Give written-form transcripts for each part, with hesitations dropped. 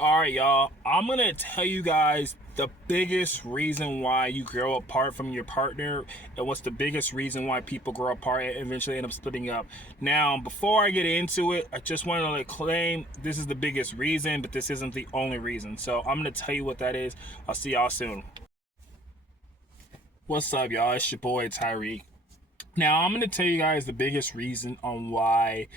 All right, y'all. I'm going to tell you guys the biggest reason why you grow apart from your partner and what's the biggest reason why people grow apart and eventually end up splitting up. Now, before I get into it, I just want to claim this is the biggest reason, but this isn't the only reason. So I'm going to tell you what that is. I'll see y'all soon. What's up, y'all? It's your boy, Tyreek. Now, I'm going to tell you guys the biggest reason on why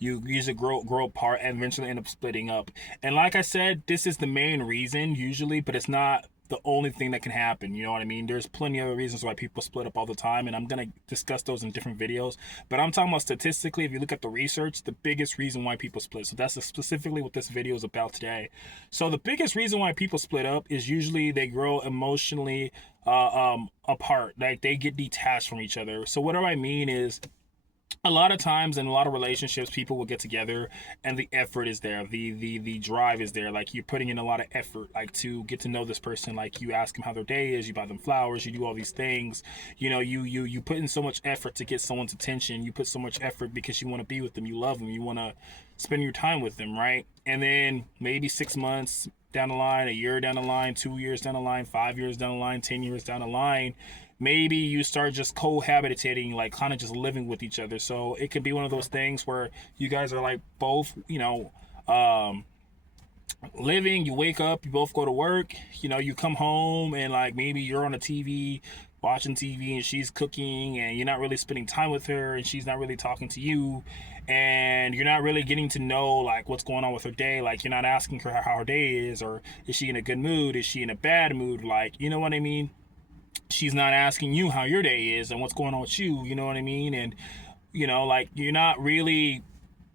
you usually grow apart and eventually end up splitting up. And like I said, this is the main reason usually, but it's not the only thing that can happen. You know what I mean? There's plenty of other reasons why people split up all the time, and I'm gonna discuss those in different videos. But I'm talking about statistically, if you look at the research, the biggest reason why people split. So that's specifically what this video is about today. So the biggest reason why people split up is usually they grow emotionally apart. Like they get detached from each other. So what do I mean is, a lot of times in a lot of relationships people will get together and the effort is there, the drive is there, like you're putting in a lot of effort, like to get to know this person, like you ask them how their day is, you buy them flowers, you do all these things, you know, you put in so much effort to get someone's attention, you put so much effort because you want to be with them, you love them, you want to spend your time with them, right? And then maybe 6 months down the line, a year down the line, 2 years down the line, 5 years down the line, 10 years down the line, maybe you start just cohabitating, like kind of just living with each other. So it could be one of those things where you guys are like both, living, you wake up, you both go to work, you come home and like maybe you're on a TV watching TV and she's cooking and you're not really spending time with her and she's not really talking to you and you're not really getting to know like what's going on with her day. Like you're not asking her how her day is, or is she in a good mood, is she in a bad mood, like, you know what I mean? She's not asking you how your day is and what's going on with you, you know what I mean? And like you're not really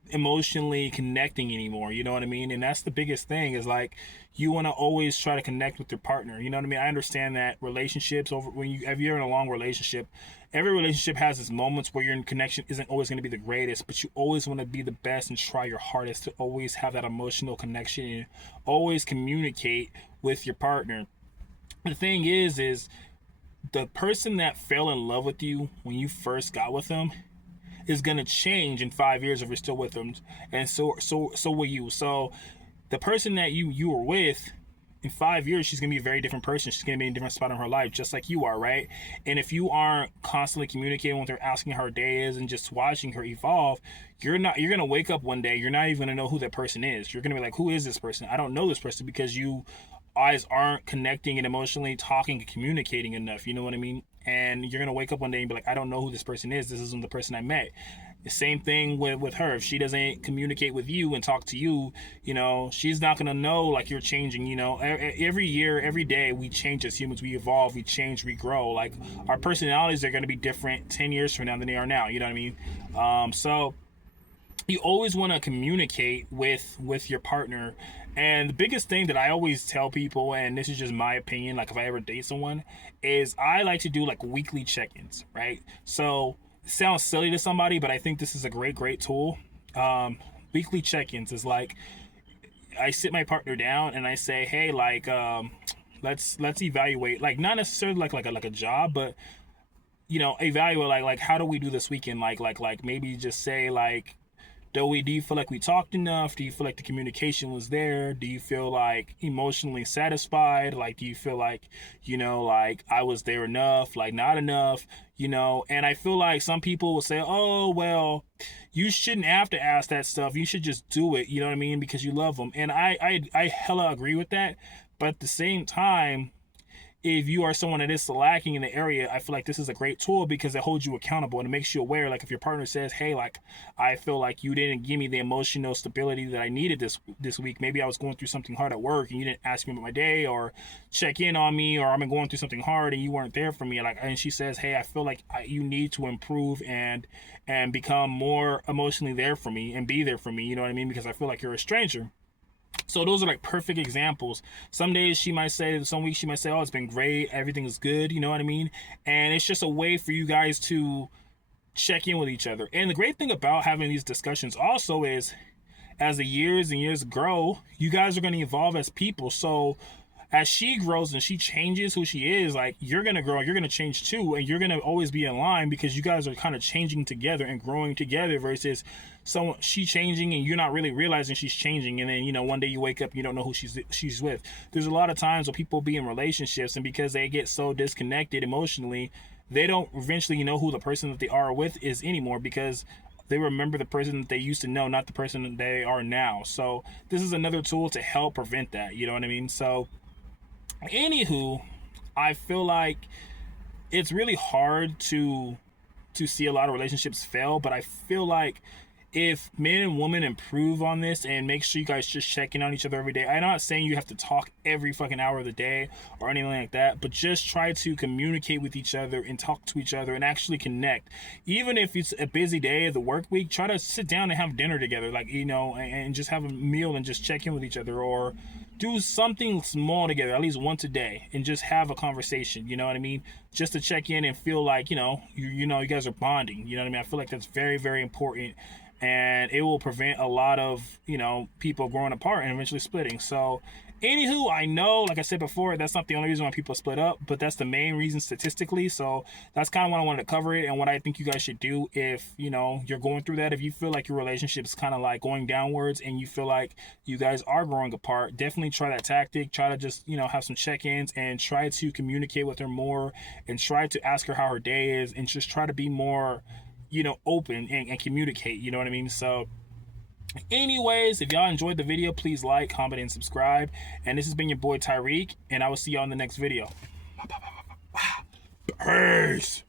emotionally connecting anymore, you know what I mean? And that's the biggest thing, is like you want to always try to connect with your partner, you know what I mean? I understand that relationships, over when if you're in a long relationship, every relationship has its moments where your connection isn't always going to be the greatest, but you always want to be the best and try your hardest to always have that emotional connection and always communicate with your partner. The thing is the person that fell in love with you when you first got with them is gonna change in 5 years if you're still with them, and so will you. So the person that you were with in 5 years, she's gonna be a very different person. She's gonna be in a different spot in her life, just like you are, right? And if you aren't constantly communicating with her, asking how her day is, and just watching her evolve, you're gonna wake up one day, you're not even gonna know who that person is. You're gonna be like, who is this person? I don't know this person, because you eyes aren't connecting and emotionally talking and communicating enough, you know what I mean? And you're gonna wake up one day and be like, I don't know who this person is, this isn't the person I met. The same thing with her. If she doesn't communicate with you and talk to you, she's not gonna know like you're changing. Every year, every day, we change as humans. We evolve, we change, we grow. Like our personalities are gonna be different 10 years from now than they are now. You know what I mean? So you always want to communicate with your partner. And the biggest thing that I always tell people, and this is just my opinion, like if I ever date someone, is I like to do like weekly check-ins, right? So it sounds silly to somebody, but I think this is a great tool. Weekly check-ins is like, I sit my partner down and I say, hey, like, let's evaluate, like not necessarily like a job, but evaluate like how do we do this weekend, like maybe just say like, do you feel like we talked enough? Do you feel like the communication was there? Do you feel like emotionally satisfied? Like, do you feel like, like I was there enough, like not enough, And I feel like some people will say, oh, well, you shouldn't have to ask that stuff. You should just do it, you know what I mean? Because you love them. And I hella agree with that. But at the same time, if you are someone that is lacking in the area, I feel like this is a great tool because it holds you accountable and it makes you aware. Like if your partner says, hey, like I feel like you didn't give me the emotional stability that I needed this week. Maybe I was going through something hard at work and you didn't ask me about my day or check in on me, or I'm going through something hard and you weren't there for me. Like, and she says, hey, I feel like you need to improve and become more emotionally there for me and be there for me. You know what I mean? Because I feel like you're a stranger. So those are like perfect examples. Some days she might say, some weeks she might say, oh, it's been great, everything is good, you know what I mean? And it's just a way for you guys to check in with each other. And the great thing about having these discussions also is, as the years and years grow, you guys are going to evolve as people. So as she grows and she changes who she is, like, you're gonna grow, you're gonna change too, and you're gonna always be in line because you guys are kind of changing together and growing together, versus someone, she changing and you're not really realizing she's changing, and then, you know, one day you wake up, you don't know who she's with. There's a lot of times where people be in relationships, and because they get so disconnected emotionally, they don't eventually know who the person that they are with is anymore, because they remember the person that they used to know, not the person that they are now. So this is another tool to help prevent that, you know what I mean? So anywho, I feel like it's really hard to see a lot of relationships fail, but I feel like if men and women improve on this and make sure you guys just check in on each other every day. I'm not saying you have to talk every fucking hour of the day or anything like that, but just try to communicate with each other and talk to each other and actually connect. Even if it's a busy day of the work week, try to sit down and have dinner together, like, you know, and just have a meal and just check in with each other, or do something small together at least once a day and just have a conversation, you know what I mean? Just to check in and feel like, you know, you guys are bonding, you know what I mean? I feel like that's very, very important, and it will prevent a lot of, you know, people growing apart and eventually splitting. So anywho, I know, like I said before, that's not the only reason why people split up, but that's the main reason statistically. So that's kind of what I wanted to cover it, and what I think you guys should do if, you know, you're going through that. If you feel like your relationship is kind of like going downwards and you feel like you guys are growing apart, definitely try that tactic. Try to just, you know, have some check-ins and try to communicate with her more, and try to ask her how her day is, and just try to be more, you know, open and communicate, you know what I mean? So anyways, if y'all enjoyed the video, please like, comment, and subscribe. And this has been your boy Tyreek, and I will see y'all in the next video. Peace.